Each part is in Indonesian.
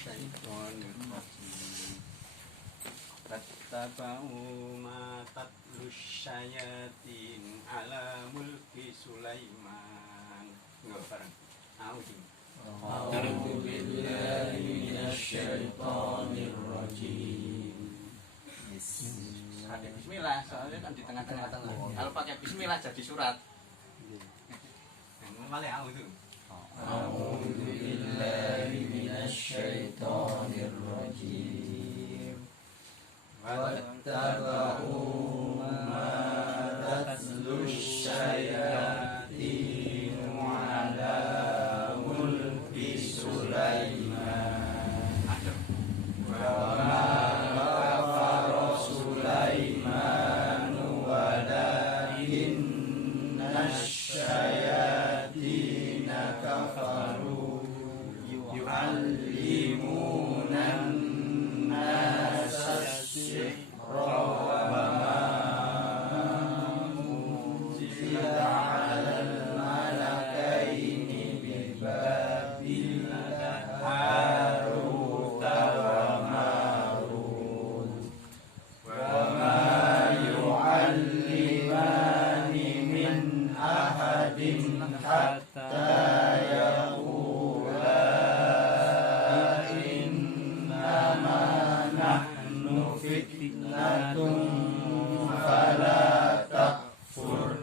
syaitonir rajim. Fattaba'u ma tatlus syayatin ala mulki Sulaiman. Enggak bareng. A'udzu billahi minasy syaithanir rajim. Ada bismillah, soalnya kan di tengah-tengah. Kalau pakai bismillah jadi surat. Malah a'udzu. A'udzu billahi minasy syaithanir rajim. Wattaba'u ma tatlus syayatin 'ala mulki Sulaiman. Wa ma kafara Sulaiman walakinna syayatina kafaru yu'allimuna an-nasa as-sihra wa ma unzila 'alal malakaini bi Babil Harut wa Marut wa ma yu'allimani min ahadin hatta yaqula innama nahnu fitnatun fala takfur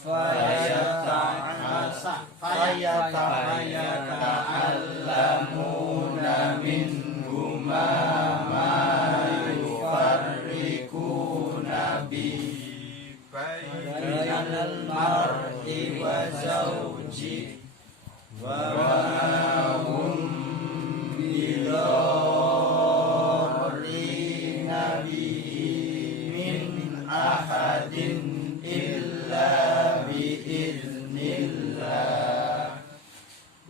fayata'allamuna minhuma ma yufarriquna bihi bainal mar'i wa zawji wa ma hum bidarrina bihi min ahadin illa bi'iznillah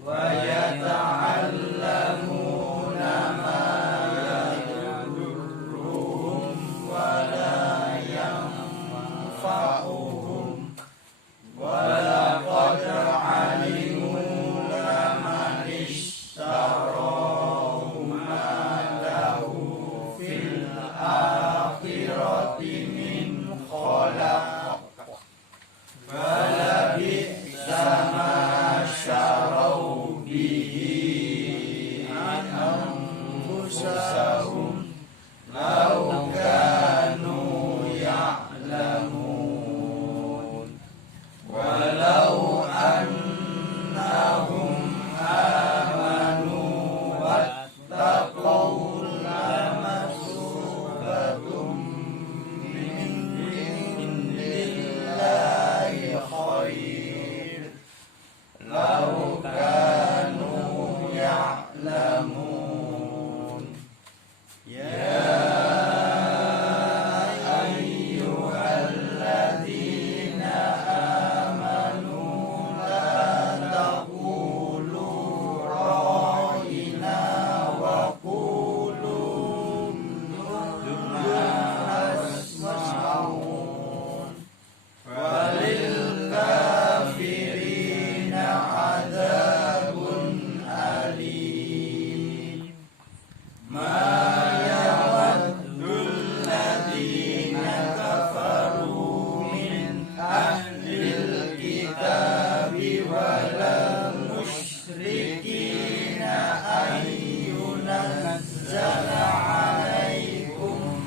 wa yata'allamuna ma yadurruhum wa la yanfa'uhum wa laqad 'alimu laman ishtarahu ma lahu fil akhirati min khalaq wala bi'sa ma syarau bihi anfusahum law kanu ya'lamun walau annahum amanu wattaqaw lamassubatum min indillahi khair law kanu ya'lamun ya ayyuhalladzina amanu la taqulu ra'ina wa qulu asma'un walil kafirina adzabun alim ma yawaddul ladzina kafaru min ahlil kitabi wal musyrikina ayyunazzala 'alaikum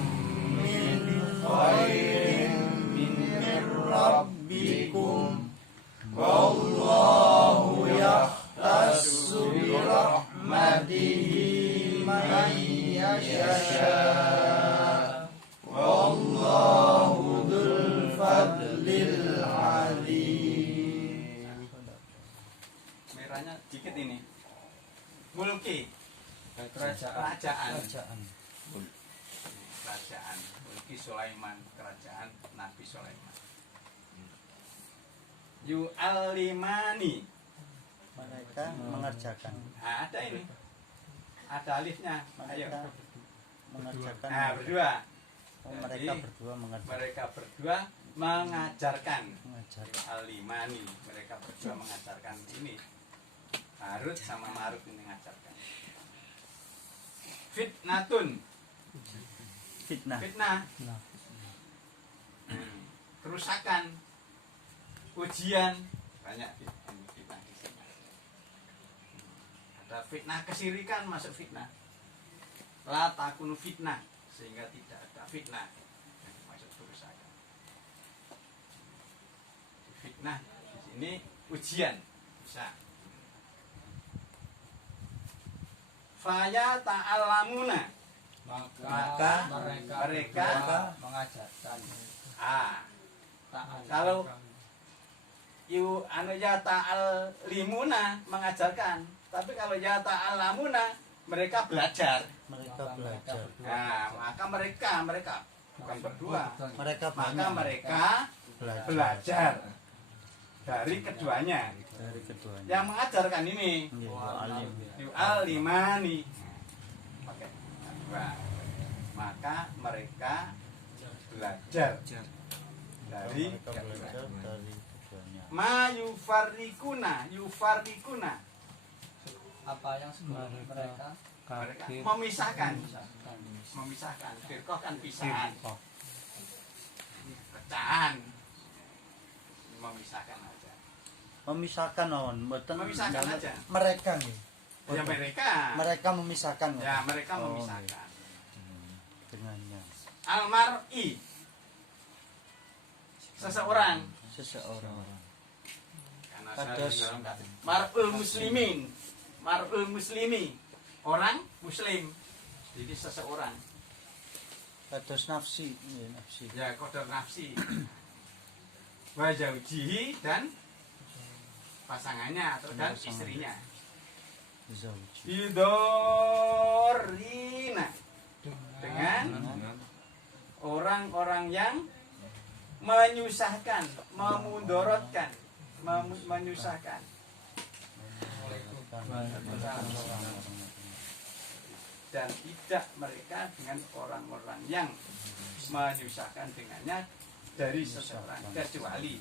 min khairin min rabbikum wallahu yahtassu bi rahmatihi man yasha wallahu dzul fadlil alim. Merahnya dikit ini. Mulki. Kerajaan. Kerajaan. Mulki Sulaiman, kerajaan Nabi Sulaiman. Yu'allimani. Mereka mengerjakan. Nah, ada ini. Ada alifnya. Ayo. Mereka mengerjakan. Nah, berdua. Mereka berdua mengerjakan. Mereka berdua mengajarkan. Mengajarkan. Al-Limani, mereka berdua mengajarkan ini. Harut sama Marut ini mengajarkan. Fitnatun. Fitnah. Fitnah. Kerusakan. Ujian. Banyak fitnah di sini. Ada fitnah kesirikan masuk fitnah. La takunu fitnah, sehingga tidak ada fitnah yang masuk kerusakan. Fitnah di sini ujian bisa. Faya ta'allamuna, Maka mereka mengajarkan. Kalau ya ta'allimuna mengajarkan, tapi kalau ya ta'allamuna mereka belajar. Mereka belajar. Nah, maka mereka bukan berdua. Mereka Maka banyak mereka belajar belajar dari keduanya. dari keduanya. Yang mengajarkan ini Alim. yu'allimani. Pakai dua. Maka mereka belajar dari Mereka belajar dari keduanya. ma yufarrikuna. Apa yang sebenarnya mereka Mereka memisahkan. Firqah kan pisahan, pecahan. Memisahkan aja. Memisahkan on, mboten Memisahkan aja. mereka nih. Ya Mereka memisahkan. Ya mereka Oh, memisahkan. dengannya. Almar'i, seseorang. Karena Kados. mar'ul muslimin, mar'ul muslimi, orang muslim. Jadi seseorang. Kados nafsi, ya, nafsi. Ya kodar nafsi. Wa zaujihi dan pasangannya atau dan Pasangan. istrinya. Zauji. Bidorina, dengan orang-orang yang menyusahkan, memudorotkan, menyusahkan. Dan tidak mereka dengan orang-orang yang menyusahkan dengannya dari seseorang, kecuali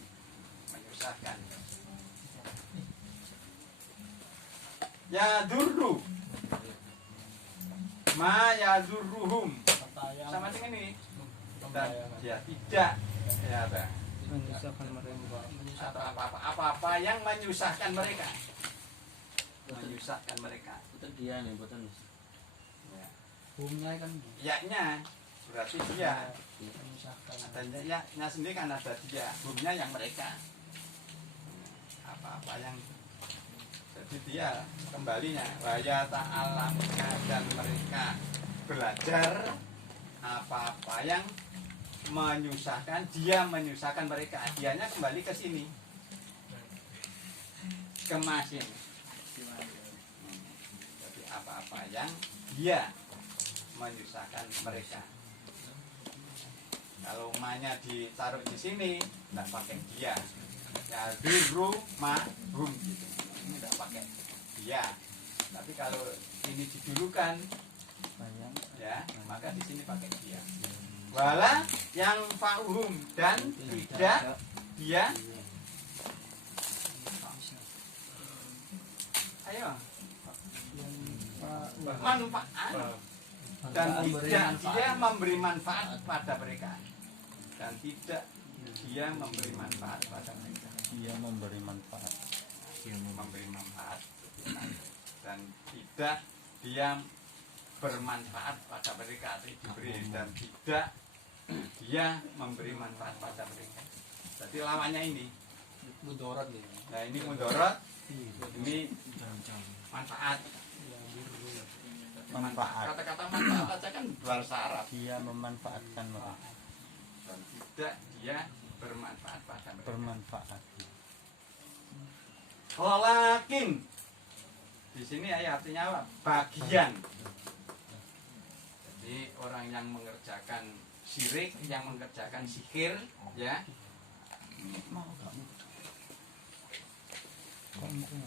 menyusahkan. Ya durru ma ya durruhum, sama dengan ini. Dan ya tidak ya apa atau apa-apa yang menyusahkan mereka, Itu dia nih, betul. ya. bumnya kan Yaknya berarti dia, memisahkan. adanya yaknya sendiri kan ada dia, humnya yang mereka, apa-apa yang jadi dia kembalinya waya ta'alamuna, dan mereka belajar apa-apa yang menyusahkan, dia menyusahkan mereka, dianya kembali ke sini, ke masin. Jadi apa-apa yang dia menyusahkan mereka. Kalau ma-nya ditaruh di sini, tidak pakai dia. Ya duru ma hum gitu. Ini tidak pakai dia. Tapi kalau ini didulukan, Sayang. ya maka di sini pakai dia. Wala yang fa'uhum, dan tidak dia. Ayo. Manfaat. Dan tidak dia memberi manfaat pada mereka. Dan tidak dia memberi manfaat pada mereka. Dia memberi manfaat. Memberi manfaat. Dan tidak dia bermanfaat pada mereka, diberi, dan tidak dia memberi manfaat pada mereka. Jadi lawannya ini. Mudarat nih. Nah ini mudorot, ini manfaat. Manfaat. Kata-kata manfaat aja kan bahasa Arab. Dia memanfaatkan mereka. Dan tidak dia bermanfaat pada mereka. Bermanfaat. Walakin, di sini artinya apa? Bagian. Jadi orang yang mengerjakan syirik, yang mengerjakan sihir, ya,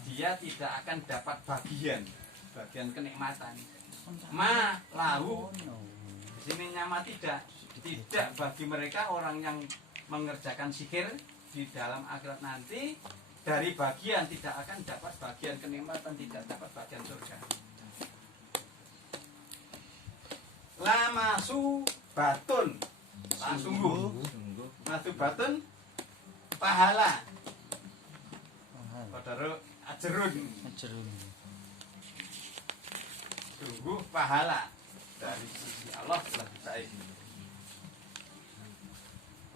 dia tidak akan dapat bagian kenikmatan. Ma lahu, di sini nyama tidak bagi mereka orang yang mengerjakan sihir di dalam akhirat nanti, dari bagian tidak akan dapat bagian kenikmatan, tidak dapat bagian surga. Lamasu batun. Sungguh. Masu batun pahala. Padahal ajrun. Ajarun. Sungguh pahala dari sisi Allah telah diraih.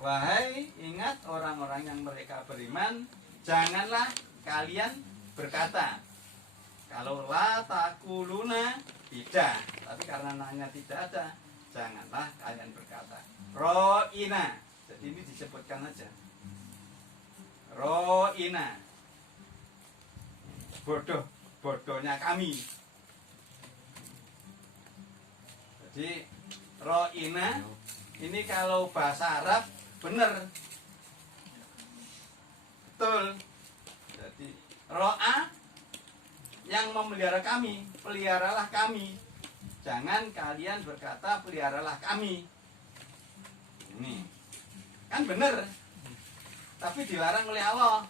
Wahai ingat orang-orang yang mereka beriman, janganlah kalian berkata, kalau la takuluna tidak, tapi karena nanya tidak ada, janganlah kalian berkata ro'ina. Jadi ini disebutkan aja ro'ina, bodohnya kami. Jadi ro'ina ini kalau bahasa Arab benar, betul. Jadi ro'a yang memelihara kami, peliharalah kami. Jangan kalian berkata peliharalah kami. Ini kan benar, tapi dilarang oleh Allah.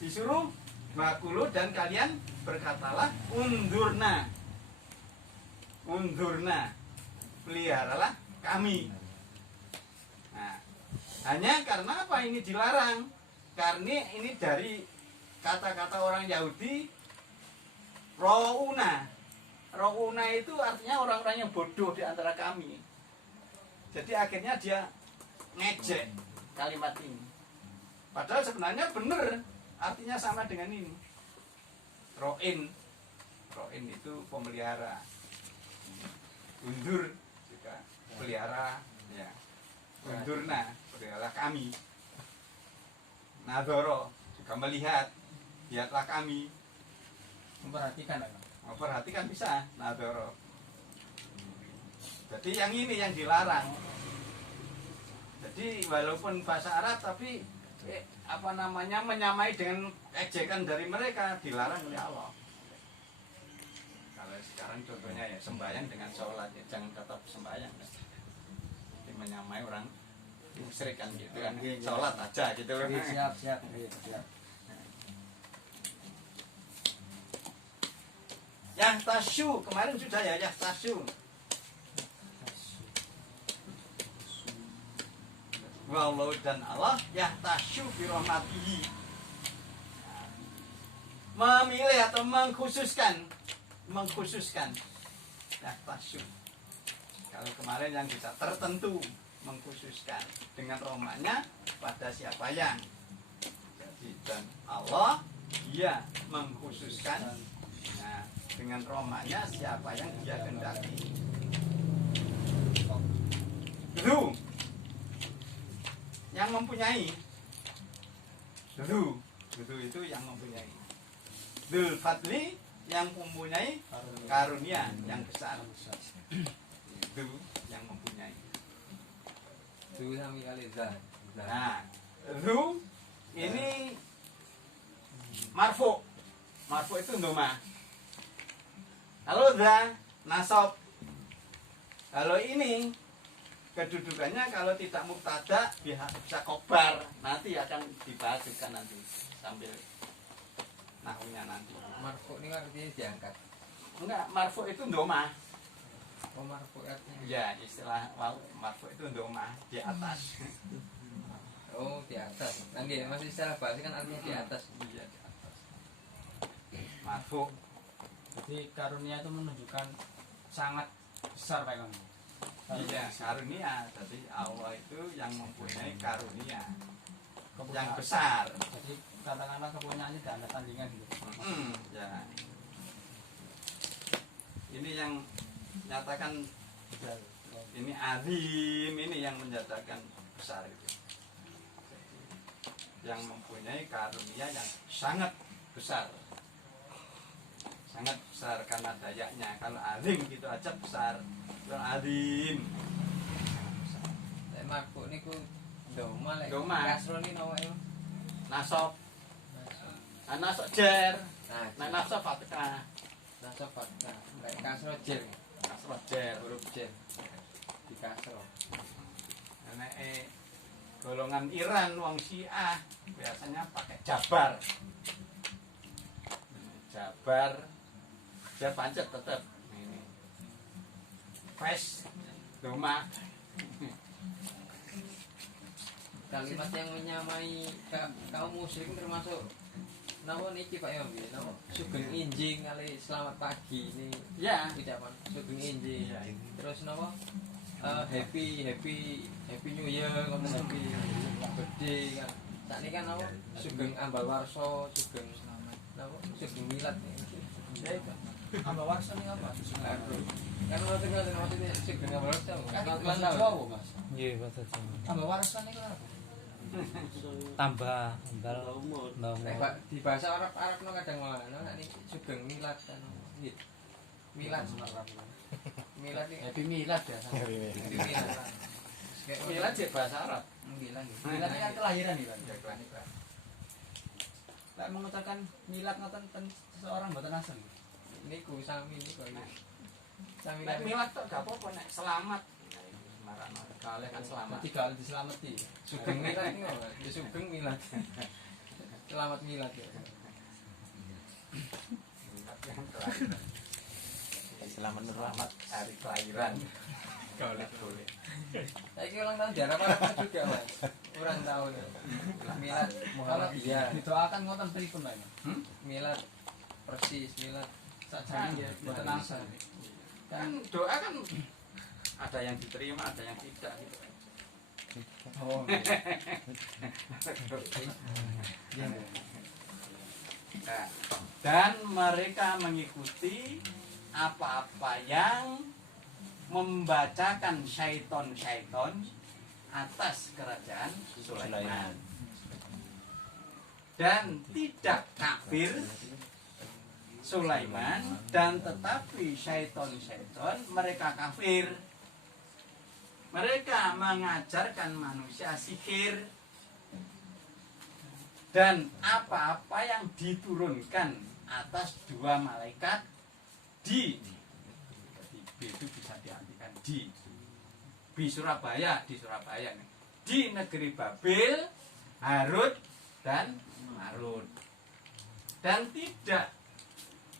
Disuruh makulu dan kalian berkatalah undurna, peliharalah kami. Nah, hanya karena apa ini dilarang? Karena ini dari kata-kata orang Yahudi, ro'una. Ro'una itu artinya orang-orang yang bodoh di antara kami. Jadi akhirnya dia ngejek kalimat ini. Padahal sebenarnya benar, artinya sama dengan ini. Ro'in itu pemelihara. Undur juga pelihara, ya. Undurna, pelihara kami. Nadoro juga melihat, lihatlah kami. Memperhatikan kan? Memperhatikan bisa, nadoro. Jadi yang ini yang dilarang. Jadi walaupun bahasa Arab tapi menyamai dengan ejekan dari mereka, dilarang oleh Allah. Kalau sekarang contohnya ya sembahyang dengan sholat, ya jangan kata sembahyang. Jadi menyamai orang musyrik kan gitu kan, sholat aja gitu loh. Siap. Yahtasyu, kemarin sudah ya Yahtasyu. Wallahu dan Allah Yahtasyu birahmatihi, memilih atau mengkhususkan Yahtasyu. Kalau kemarin yang bisa tertentu, mengkhususkan dengan rahmatnya pada siapa yang. Jadi dan Allah dia mengkhususkan, nah, dengan rahmatnya siapa yang dia kehendaki. Dulu yang mempunyai, dulu itu yang mempunyai. Dul fadli yang mempunyai karunia yang besar. Itu yang mempunyai. Dulu kami kali dah. Nah, dulu ini marfu. Marfu itu ndoma. Kalau dah nasab. Kalau ini kedudukannya kalau tidak mubtada bisa khobar, nanti akan dibahas juga nanti sambil nahwunya nanti. Marfu ini artinya diangkat. Enggak, marfu itu ndoma. Oh, marfu artinya. Ya, istilah marfu itu ndoma, di atas. Oh, di atas. Nanti masih istilah bahasa kan artinya di atas. Iya, di atas. Marfu. Jadi karunia itu menunjukkan sangat besar Pak Imam. Iya, karunia. Jadi Allah itu yang mempunyai karunia Kepunyaan. yang besar. Jadi katakanlah kepunyaannya tidak ada tandingan gitu. Ya. Ini yang nyatakan, ini azim, ini yang menyatakan besar gitu. Jadi, yang mempunyai karunia yang sangat besar. Sangat besar karena dayanya. Kalau azim gitu aja besar. Kalau azim. Lek marfu niku doma lek. Doma. Kasro ni nawa yo. Nasab. Nasab jer. Nah, Nasab fathah. nasab fathah. Lek kasro jer. Nasab jer. Huruf jer. Di kasro. Nek golongan Iran wong Syiah biasanya pakai jabar. Jabar dia pancet tetap ini. Fes Doma. Kalimat yang menyamai kaum muslim termasuk nama niki Pak Yom, nama Sugeng Injing kali selamat pagi ini. Ya. Tidak Pak, Sugeng Injing. Terus nama happy New Year, ngomong happy birthday kan. Saat ini kan nama Sugeng Ambalwarso, Sugeng nama Sugeng Milad nih. Ambalwarso ini apa? Kan mau tinggal di nama ini Sugeng Ambalwarso. Kan Kan bahasa tahu. Jawa, Mas. Iya, bahasa Jawa. Ambalwarso ini kenapa? Tambah umur. Di bahasa Arab no kadang malah ini Sugeng Milad kan. Milad Milad ini Happy Milad ya. Milad ya bahasa Arab. Milad ini kan kelahiran nih kan. Lek mengucapkan milad ngoten seseorang mboten asing. Ini ku sami ini kok ini. Sami Nek milad tok gak apa-apa nek selamat. Marano kalih kan selamat. Tiga kali diselamati. Sugeng Milad ini kok. Ya Sugeng Milad. Selamat Milad ya. Selamat hari kelahiran. Golek. Saiki ulang tahun diarap apa juga, Mas? Ulang tahun. Milad Muhammadiyah. Didoakan ngoten pripun Pak? Milad persis Milad. Sajane nggih mboten asing. Kan doa kan ada yang diterima, ada yang tidak gitu. Oh. Nah, dan mereka mengikuti apa-apa yang membacakan syaiton atas kerajaan Sulaiman. Dan tidak kafir Sulaiman dan tetapi syaiton mereka kafir. Mereka mengajarkan manusia sihir dan apa-apa yang diturunkan atas dua malaikat di B itu bisa diartikan di Surabaya nih. Di negeri Babil, Harut dan Marut. Dan tidak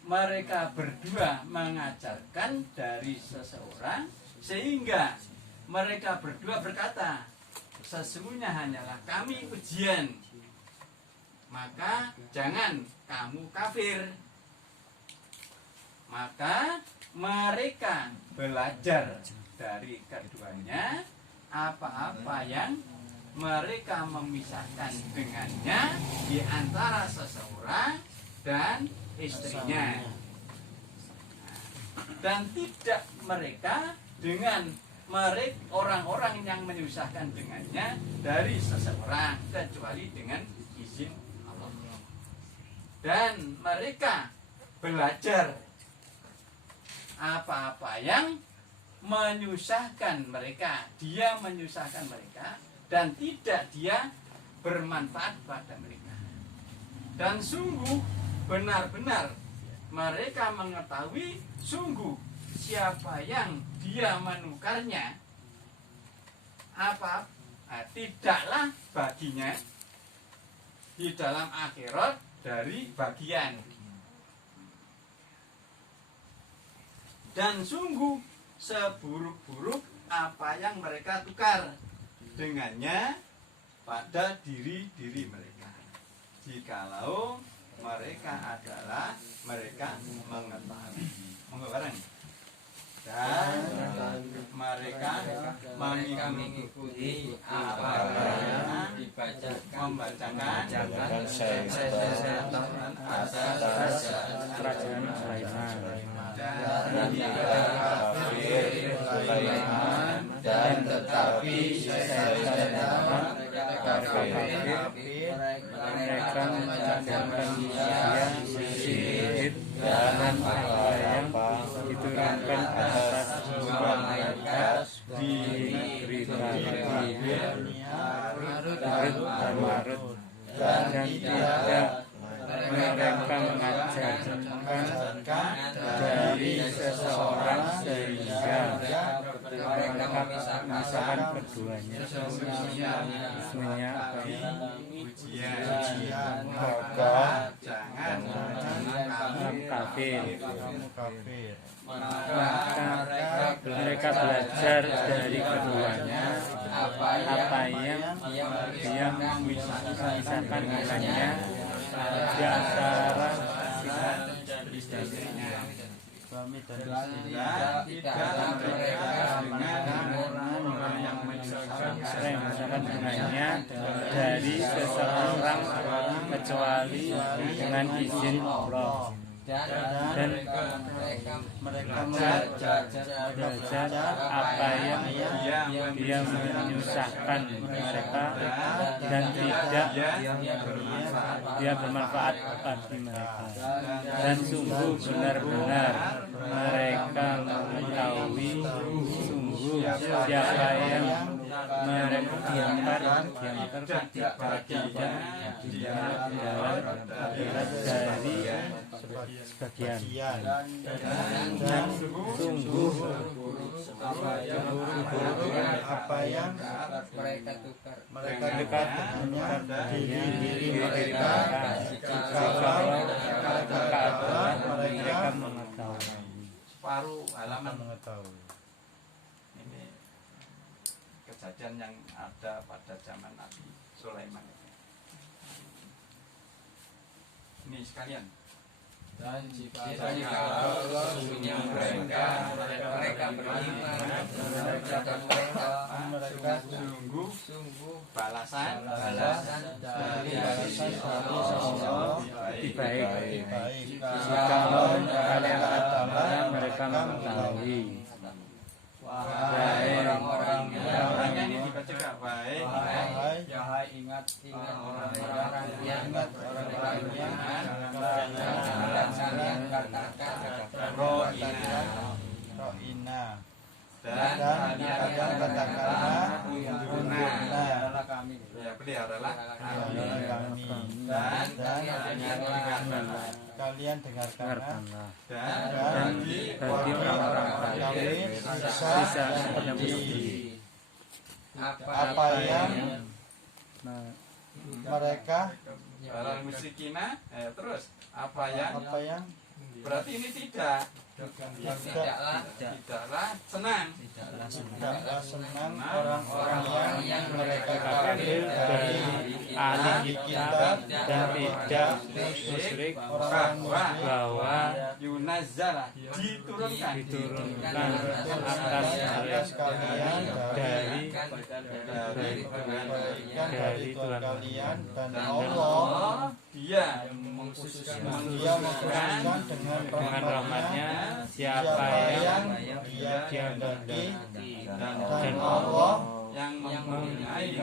mereka berdua mengajarkan dari seseorang sehingga mereka berdua berkata, sesungguhnya hanyalah kami ujian, maka jangan kamu kafir. Maka mereka belajar dari keduanya apa-apa yang mereka memisahkan dengannya di antara seseorang dan istrinya. Dan tidak mereka dengan orang-orang yang menyusahkan dengannya dari seseorang kecuali dengan izin Allah. Dan mereka belajar apa-apa yang menyusahkan mereka, dia menyusahkan mereka dan tidak dia bermanfaat pada mereka. Dan sungguh benar-benar mereka mengetahui sungguh siapa yang dia menukarnya tidaklah baginya di dalam akhirat dari bagian. Dan sungguh seburuk-buruk apa yang mereka tukar dengannya pada diri-diri mereka, jikalau mereka adalah mereka mengetahui. Monggo bareng. Dan mereka mengikuti apa yang membacakan atas kerajaan Sulaiman dan tidak kafir Sulaiman dan tetapi Sulaiman kafir mereka mengajarkan dia sihir dan apa yang diturunkan atas dua malaikat di negeri Babil, Harut dan Marut, dan tidak mereka mengajarkan dari seseorang sehingga memisahkan keduanya. Sesungguhnya ujian Maka jangan kamu kafir. maka Mereka belajar dari keduanya apa yang dia memisahkan dengannya di antara sifat suami dan tidaklah mereka dengan orang yang menyusahkan memisahkan dengannya dari seseorang kecuali dengan izin Allah. Dan mereka belajar apa yang dia menyusahkan mereka dan tidak dia bermanfaat bagi mereka. Dan sungguh benar-benar mereka mengetahui sungguh siapa yang mereka diamkan baginya dalam akhirat dari sebagian. Dan sungguh apa yang mereka tukar mereka dekatkan diri mereka kalau mereka mengetahui. separuh halaman mengetahui. ini kejadian yang ada pada zaman Nabi Sulaiman. Ini sekalian. Dan jika Allah sesungguhnya mereka beriman mereka sungguh Balasan dari Balasan dari Allah Baik. baik. Jikalau kalian katakan mereka mengetahui. Wahai orangnya ini dibaca gak baik. Wahai ingat orang-orang yang Orang yang dan kalian katakan ro'ina Dan dan kalian katakanlah adalah kami. ya peliharalah kami dan kalian dengarkanlah Dengarkanlah. dan Bagi orang-orang kafir bisa menyembunyi apa yang mereka Barang musyikina, terus apa yang berarti ini tidaklah senang tidaklah senang orang-orang yang mereka kafir dari ahli kitab dan tidak musyrik bahwa yunazzala diturunkan atas kalian dari dari Tuhan kalian dan Allah dia Mengkhususkan mengkhususkan dengan rahmatnya siapa yang dia kehendaki dan dan Allah yang mempunyai